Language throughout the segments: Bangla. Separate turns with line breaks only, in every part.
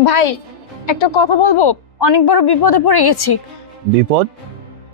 ভাই একটা কথা বলব? অনেক বড় বিপদে পড়ে গেছি।
বিপদ?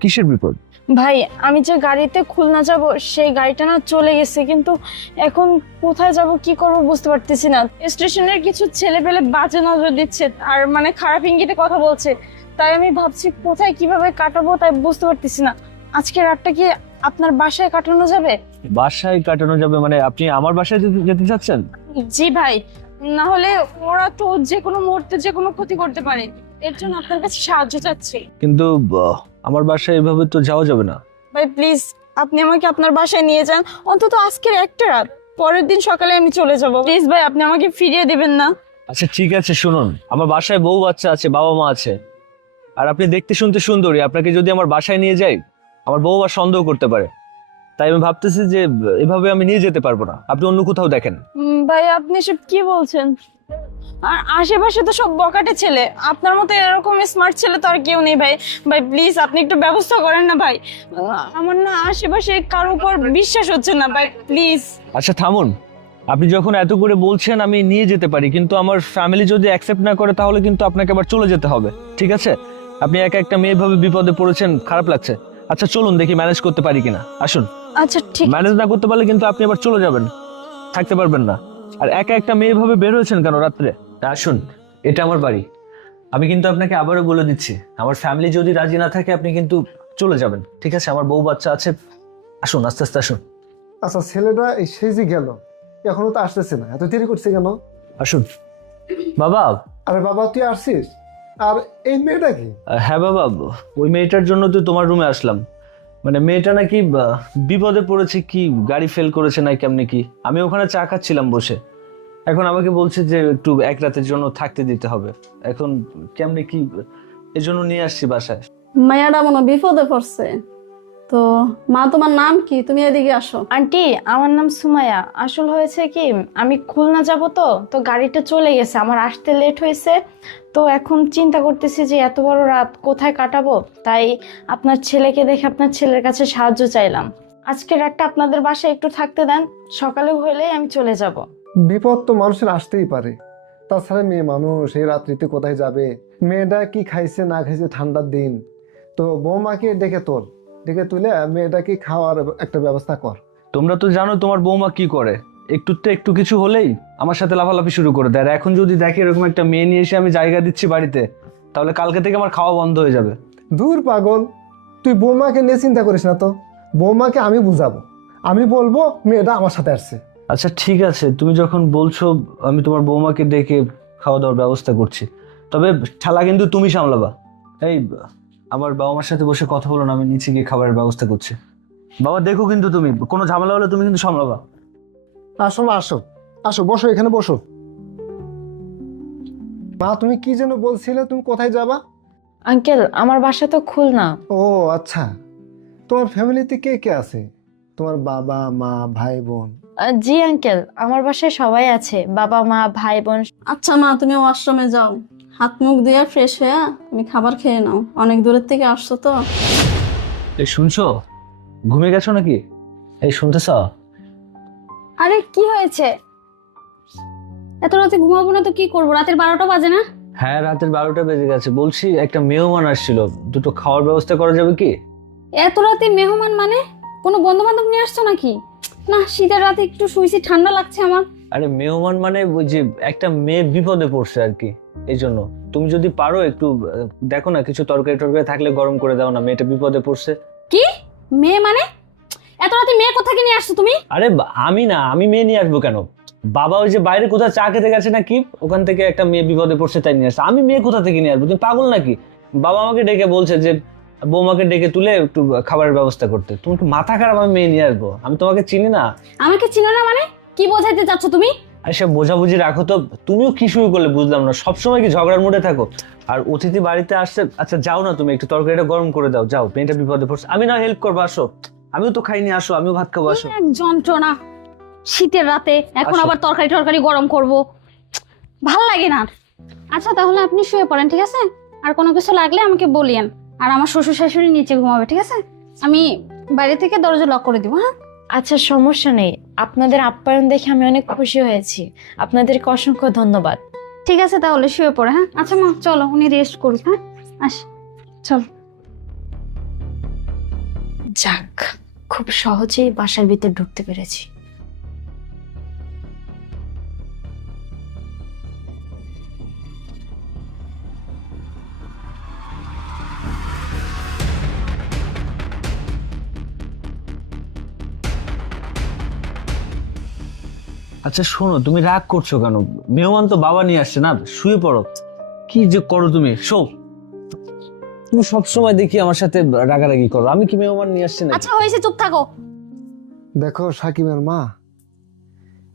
কিসের বিপদ?
ভাই আমি যে গাড়িতে খুলনা যাব সেই গাড়িটা না চলে গেছে কিন্তু এখন কোথায় যাব কি করব বুঝতে পারতেছি না। স্টেশনের কিছু ছেলে পেলে বাজে নজর দিচ্ছে আর মানে খারাপ ইঙ্গিতে কথা বলছে। তাই আমি ভাবছি কোথায় কীভাবে কাটাবো তাই বুঝতে পারতেছি না। আজকে রাতটা কি আপনার বাসায় কাটানো যাবে?
বাসায় কাটানো যাবে মানে আপনি আমার বাসায় যেতে- যেতে চাচ্ছেন?
জি ভাই না হলে ওরা তো যে কোনো মুহূর্তে যে কোনো ক্ষতি করতে পারে। এর জন্য আপনার কাছে সাহায্য চাচ্ছি।
কিন্তু আহ, আমার বাসায় এভাবে তো যাওয়া যাবে না।
ভাই প্লিজ আপনি আমাকে আপনার বাসায় নিয়ে যান। অন্তত আজকের একটা রাত পরের দিন সকালে আমি চলে যাব। প্লিজ ভাই আপনি আমাকে ফিরিয়ে দিবেন না।
আচ্ছা ঠিক আছে শুনুন। আমার বাসায় বউ বাচ্চা আছে বাবা মা আছে। আর আপনি দেখতে শুনতে সুন্দরী আপনাকে যদি আমার বাসায় নিয়ে যাই আমার বউ আর সন্দেহ করতে পারে। তাই আমি ভাবতেছি যে এভাবে আমি নিয়ে যেতে পারব না। আপনি অন্য কোথাও দেখেন।
ভাই আপনি সব কি বলছেন? আর আশেপাশে তো সব বকাটে ছেলে। আপনার মতো এরকম স্মার্ট ছেলে তো আর কেউ নেই ভাই। ভাই প্লিজ আপনি একটু ব্যবস্থা করেন না ভাই। আমার না আশেপাশে কারোর উপর বিশ্বাস হচ্ছে না ভাই প্লিজ
আচ্ছা থামুন। আপনি যখন এত করে বলছেন আমি নিয়ে যেতে পারি কিন্তু আমার ফ্যামিলি যদি অ্যাকসেপ্ট না করে তাহলে কিন্তু আপনাকে আবার চলে যেতে হবে। ঠিক আছে? আপনি একা একটা মেয়ে ভাবে বিপদে পড়েছেন খারাপ লাগছে। আচ্ছা চলুন দেখি ম্যানেজ করতে পারি কিনা। আসুন।
আচ্ছা ঠিক
ম্যানেজ না করতে পারলে কিন্তু আপনি আবার চলে যাবেন। থাকতে পারবেন না। আর একা একটা মেয়ে ভাবে বের হয়েছেন কেন রাত্রে? আসুন এটা আমার বাড়ি। আমি কিন্তু আপনাকে আবারও বলে দিচ্ছি আমার ফ্যামিলি যদি রাজি না থাকে আপনি কিন্তু চলে যাবেন। ঠিক আছে? আমার বউ বাচ্চা আছে। আসুন আস্তে আস্তে আসুন।
আচ্ছা ছেলেটা এই সেজে গেল এখনও তো আসতেছে না। এত দেরি করছে কেন?
আসুন। বাবা!
আরে বাবা তুই আসছিস? আর এই মেয়েটা কি?
হ্যাঁ বাবা ওই মেয়েটার জন্য তো তোমার রুমে আসলাম। মানে মেয়েটা নাকি বিপদে পড়েছে কি, গাড়ি ফেল করেছে না কেমনি কি? আমি ওখানে চা খাচ্ছিলাম বসে। এখন আমাকে বলছে যে একটু এক রাতের জন্য থাকতে দিতে হবে। এখন কেমনি কি, এজন্য জন্য নিয়ে আসছি বাসায়।
মায়াটা মনে বিপদে পড়ছে। তো মা তোমার নাম কি? তুমি এদিকে আসো।
আন্টি আমার নাম সুমায়া আসল হয়েছে কি আমি খুলনা যাব তো তো গাড়িটা চলে গেছে আমার আসতে লেট হয়েছে। তো এখন চিন্তা করতেছি যে এত বড় রাত কোথায় কাটাবো তাই আপনার ছেলেকে দেখে আপনার ছেলের কাছে সাহায্য চাইলাম। আজকে রাতটা আপনাদের বাসায় একটু থাকতে দেন সকালে হলেই আমি চলে যাব।
বিপদ তো মানুষের আসতেই পারে। তাছাড়া মেয়ে মানুষ এই রাত্রিতে কোথায় যাবে? মেয়েটা কি খাইছে না খাইছে ঠান্ডার দিন। তো বৌমাকে ডেকে তোল ডেকে তুলে মেয়েটাকে খাওয়ার একটা ব্যবস্থা কর।
তোমরা তো জানো তোমার বৌমা কি করে। একটু তো একটু কিছু হলেই আমার সাথে লাফালাফি শুরু করে দেয়। আর এখন যদি দেখে এরকম একটা মেয়ে নিয়ে এসে আমি জায়গা দিচ্ছি বাড়িতে তাহলে কালকে থেকে আমার খাওয়া বন্ধ হয়ে যাবে।
দূর পাগল তুই বৌমাকে নিয়ে চিন্তা করিস না তো। বৌমাকে আমি বুঝাবো। আমি বলব মেয়েটা আমার সাথে আসছে।
আচ্ছা ঠিক আছে। তুমি যখন বলছো আমি তোমার বৌমাকে ডেকে খাওয়া দাওয়ার ব্যবস্থা করছি তবে ঠেলা কিন্তু তুমি সামলাবা। এই আমার বাবা মার সাথে বসে কথা বলো না আমি নিচে গিয়ে খাবারের ব্যবস্থা করছি। বাবা দেখো কিন্তু তুমি কোনো ঝামেলা হলে তুমি কিন্তু সামলাবা।
আসো মা আসো। আসো বসো এখানে বসো। মা তুমি কি যেন বলছিলে তুমি কোথায় যাবা?
আঙ্কেল আমার বাসা তো খুলনা।
ও আচ্ছা। তোমার ফ্যামিলিতে কে কে আছে? তোমার বাবা মা ভাই বোন?
জি আঙ্কেল আমার বাসায় সবাই আছে। বাবা মা ভাই বোন।
আচ্ছা মা তুমি ওয়াশরুমে যাও। হাত মুখ দিয়ে ফ্রেশ হয়ে তুমি খাবার খেয়ে নাও। অনেক দূরের থেকে আসছো তো।
এই শুনছো? ঘুমিয়ে গেছো নাকি? এই শুনতেছ?
আরে কি হয়েছে? এত রাতে ঘুমাবো না তো কি করব? রাতের বারোটা বাজে না?
হ্যাঁ রাতের বারোটা বেজে গেছে। বলছি একটা মেহমান আসছিল। দুটো খাওয়ার ব্যবস্থা করা যাবে কি?
এত রাতে মেহমান মানে? কোনো বন্ধু বান্ধব নিয়ে আসছো নাকি? না শীতের রাতে একটু শুয়েছি ঠান্ডা লাগছে আমার।
আরে মেহমান মানে ওই যে একটা মেয়ে বিপদে পড়ছে আর কি এই জন্য তুমি যদি পারো একটু দেখো না কিছু তরকারি টরকারি থাকলে গরম করে দাও না মেয়েটা বিপদে পড়ছে।
কি? মেয়ে মানে? এত রাতে মেয়ে কোথাকে নিয়ে আসছো তুমি?
আরে আমি না আমি মেয়ে নিয়ে আসব কেন? বাবা ওই যে বাইরে কোথাও চা খেতে গেছে নাকি ওখান থেকে একটা মেয়ে বিপদে পড়ছে তাই নিয়ে আসছে। আমি মেয়ে কোথা থেকে নিয়ে আসব? তুমি পাগল নাকি? বাবা আমাকে ডেকে বলছে যে বৌমাকে ডেকে তুলে একটু খাবারের ব্যবস্থা করতে। তুমি কি মাথা খারাপ আমি মেয়ে নিয়ে আসব? আমি তোমাকে চিনি না।
আমাকে চিনো না মানে? কি বোঝাইতে চাচ্ছ তুমি?
আর সে বোঝাবুঝি রাখো তো তুমিও কি শুরু করলে বুঝলাম না। সবসময় কি ঝগড়ার মুডে থাকো? আর অতিথি বাড়িতে আসছে আচ্ছা যাও না তুমি একটু তরকারিটা গরম করে দাও যাও মেয়েটা বিপদে পড়ছে। আমি না হেল্প করব আসো। আমিও তো খাইনি আসো আমিও ভাত খাব আসো।
এক যন্ত্রণা। শীতের রাতে এখন আবার তরকারি টরকারি গরম করব। ভালো লাগে না। আচ্ছা তাহলে আপনি শুয়ে পড়েন ঠিক আছে? আর কোনো কিছু লাগলে আমাকে বলিয়েন। আর আমার শ্বশুর শাশুড়ি নিচে ঘুমাবে ঠিক আছে? আমি বাইরে থেকে দরজা লক করে দিব হ্যাঁ?
আচ্ছা সমস্যা নেই। আপনাদের আপ্যায়ন দেখে আমি অনেক খুশি হয়েছি। আপনাদেরকে অসংখ্য ধন্যবাদ।
ঠিক আছে তাহলে শুয়ে পড়ে হ্যাঁ? আচ্ছা মা চলো উনি রেস্ট করুক হ্যাঁ? আস চল।
যাক খুব সহজেই বাসার ভিতরে ঢুকতে পেরেছি।
আচ্ছা শোনো তুমি রাগ করছ কেন? মেহমান তো বাবা নিয়ে আসছে না শুয়ে পড়ো। কি যে করো তুমি? শো তুমি সবসময় দেখি আমার সাথে রাগারাগি করো। আমি কি মেহমান নিয়ে আসছি না
আচ্ছা হয়েছে চুপ থাকো।
দেখো সাকিবের মা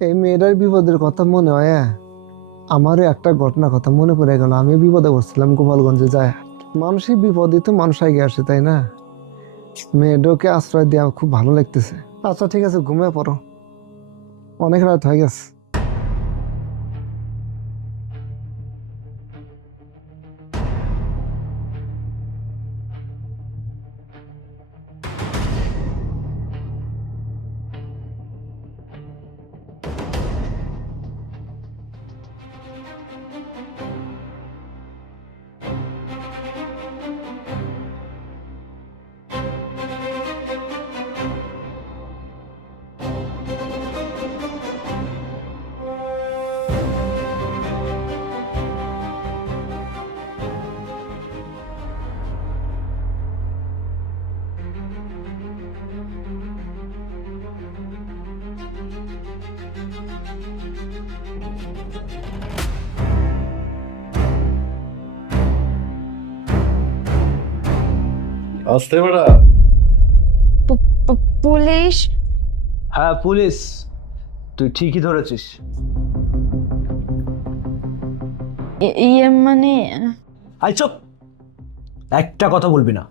এই মেয়েটার বিপদের কথা মনে হয় হ্যাঁ? আমারও একটা ঘটনা কথা মনে পড়ে গেল। আমি বিপদে পড়ছিলাম গোপালগঞ্জে যায় মানুষের বিপদে তো মানুষ আগে আসে তাই না? মেয়েটাকে আশ্রয় দেওয়া খুব ভালো লাগতেছে। আচ্ছা ঠিক আছে ঘুমিয়ে পড়ো। অনেক রাত হয়ে গেছে।
আসতে বেড়া
পুলিশ?
হ্যাঁ পুলিশ। তুই ঠিকই ধরেছিস।
ই- ইয়ে মানে?
আই চুপ। একটা কথা বলবি না।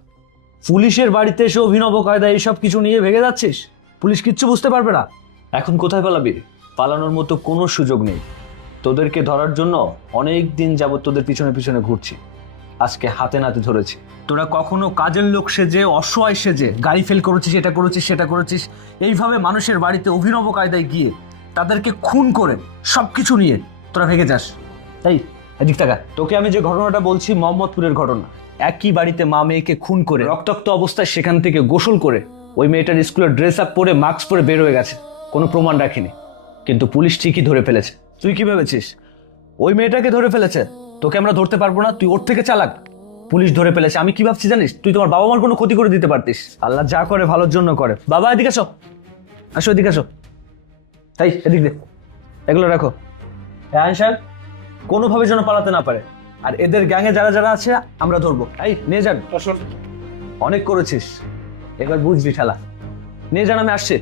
পুলিশের বাড়িতে এসে অভিনব কায়দা এইসব কিছু নিয়ে ভেগে যাচ্ছিস? পুলিশ কিচ্ছু বুঝতে পারবে না। এখন কোথায় পালাবি? পালানোর মতো কোনো সুযোগ নেই। তোদেরকে ধরার জন্য অনেক দিন যাবত তোদের পিছনে পিছনে ঘুরছি। আজকে হাতে নাতে ধরেছি। তোরা কখনো কাজের লোক সেজে অসহায় সেজে গাড়ি ফেল করেছিস এটা করেছিস সেটা করেছিস এইভাবে মানুষের বাড়িতে অভিনব কায়দায় গিয়ে তাদেরকে খুন করে সব কিছু নিয়ে তোরা ভেঙে যাস। তাই এদিক টাকা তোকে আমি যে ঘটনাটা বলছি মোহাম্মদপুরের ঘটনা একই বাড়িতে মা মেয়েকে খুন করে রক্তাক্ত অবস্থায় সেখান থেকে গোসল করে ওই মেয়েটার স্কুলের ড্রেস আপ পরে মাস্ক পরে বের হয়ে গেছে কোনো প্রমাণ রাখিনি। কিন্তু পুলিশ ঠিকই ধরে ফেলেছে। তুই কি ভেবেছিস? ওই মেয়েটাকে ধরে ফেলেছে? তোকে আমরা ধরতে পারব না তুই ওর থেকে চালাক। পুলিশ ধরে ফেলেছে। আমি কি ভাবছি জানিস? তুই তোমার বাবা মার কোনো ক্ষতি করে দিতে পারতিস। আল্লাহ যা করে ভালোর জন্য করে। বাবা এদিকে আসো। আসো এদিকে আসো। তাই এদিক দে এগুলো রাখো। হ্যাঁ আনসার কোনোভাবে যেন পালাতে না পারে। আর এদের গ্যাংয়ে যারা যারা আছে আমরা ধরবো। এই নিয়ে যান। অনেক করেছিস। এবার বুঝবি ঠেলা নিয়ে যান আমি আসছি।